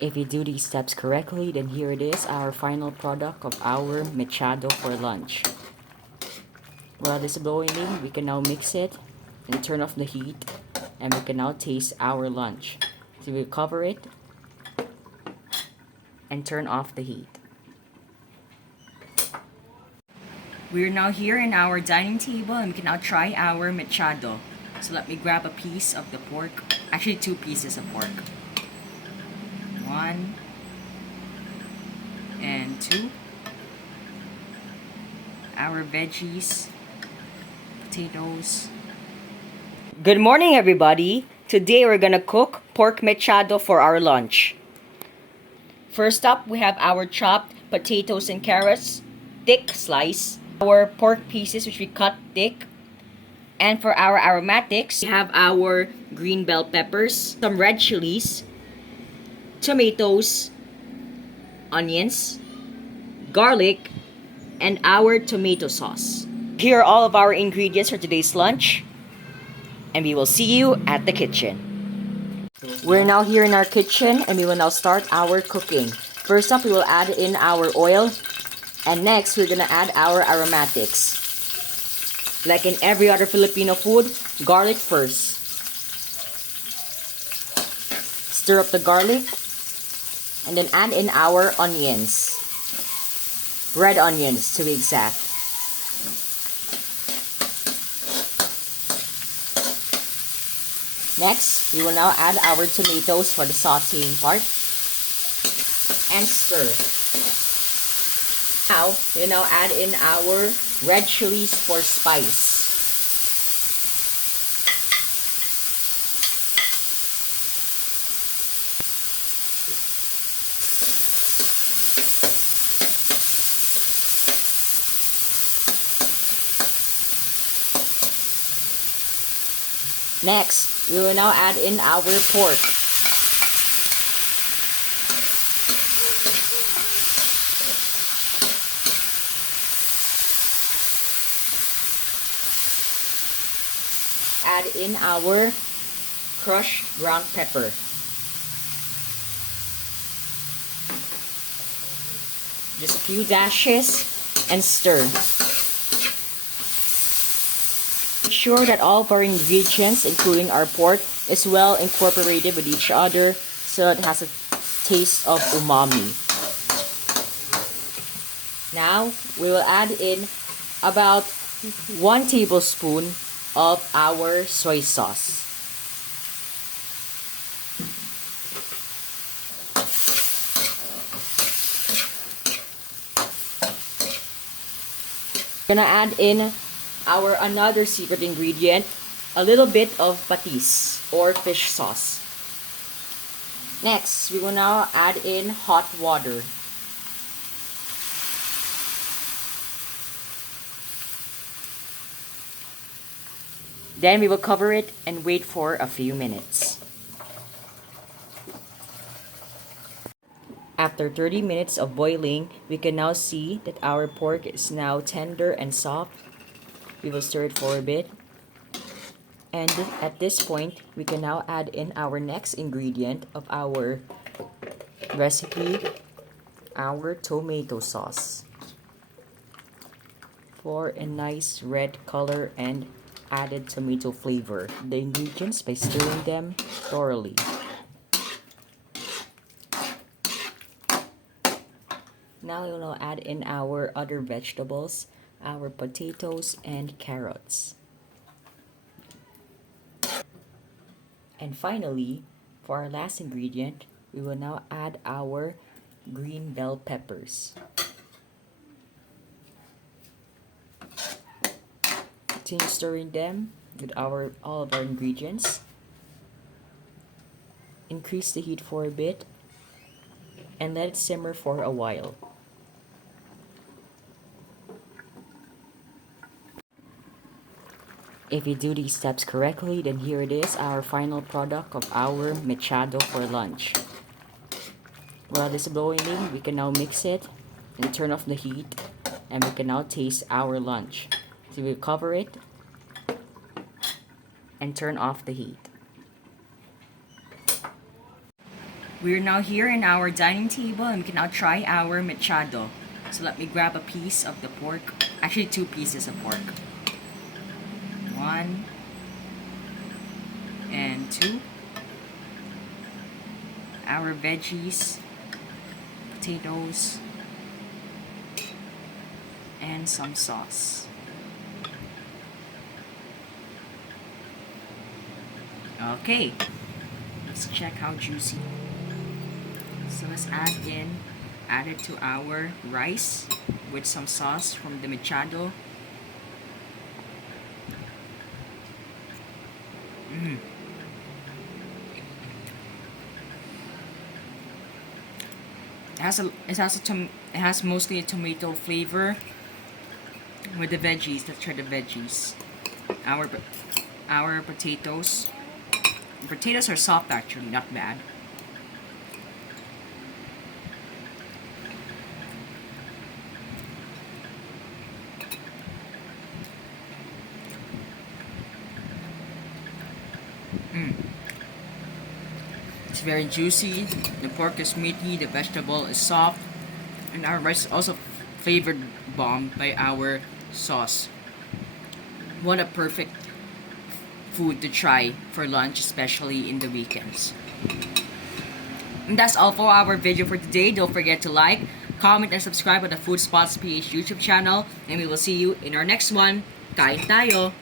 If you do these steps correctly, then here it is, our final product of our Mechado for lunch. While this is boiling, we can now mix it and turn off the heat, and we can now taste our lunch. So we'll cover it and turn off the heat. We're now here in our dining table and we can now try our Mechado. So let me grab a piece of the pork, actually 2 pieces of pork. 1 and 2. Our veggies, potatoes. Good morning, everybody. Today we're gonna cook pork mechado for our lunch. First up, we have our chopped potatoes and carrots, thick slice. Our pork pieces, which we cut thick. And for our aromatics, we have our green bell peppers, some red chilies, tomatoes, onions, garlic, and our tomato sauce. Here are all of our ingredients for today's lunch, and we will see you at the kitchen. We're now here in our kitchen, and we will now start our cooking. First up, we will add in our oil, and next, we're gonna add our aromatics. Like in every other Filipino food, garlic first. Stir up the garlic, and then add in our onions. Red onions, to be exact. Next, we will now add our tomatoes for the sauteing part. And stir. Now, we will now add in our red chilies for spice. Next, we will now add in our pork. Add in our crushed ground pepper. Just a few dashes and stir. Make sure that all of our ingredients, including our pork, is well incorporated with each other so that it has a taste of umami. Now, we will add in about 1 tablespoon of our soy sauce. We're gonna add in our another secret ingredient, a little bit of patis or fish sauce. Next, we will now add in hot water. Then we will cover it and wait for a few minutes. After 30 minutes of boiling, we can now see that our pork is now tender and soft. We will stir it for a bit. And at this point, we can now add in our next ingredient of our recipe, our tomato sauce, for a nice red color and added tomato flavor. The ingredients by stirring them thoroughly. Now we will now add in our other vegetables, our potatoes and carrots. And finally, for our last ingredient, we will now add our green bell peppers. Continue stirring them with all of our ingredients. Increase the heat for a bit and let it simmer for a while. If you do these steps correctly, then here it is, our final product of our Mechado for lunch. While this is boiling, we can now mix it and turn off the heat, and we can now taste our lunch. So we'll cover it and turn off the heat. We're now here in our dining table and we can now try our mechado. So let me grab a piece of the pork. Actually, 2 pieces of pork. 1 and 2. Our veggies, potatoes, and some sauce. Okay, let's check how juicy. So let's add it to our rice with some sauce from the mechado. It has mostly a tomato flavor with the veggies. Let's try the veggies. Our potatoes. The potatoes are soft actually, not bad. It's very juicy. The pork is meaty. The vegetable is soft, and our rice is also flavored bomb by our sauce. What a perfect food to try for lunch, especially in the weekends. And that's all for our video for today. Don't forget to like, comment, and subscribe on the Food Spots PH YouTube channel. And we will see you in our next one. Kain tayo!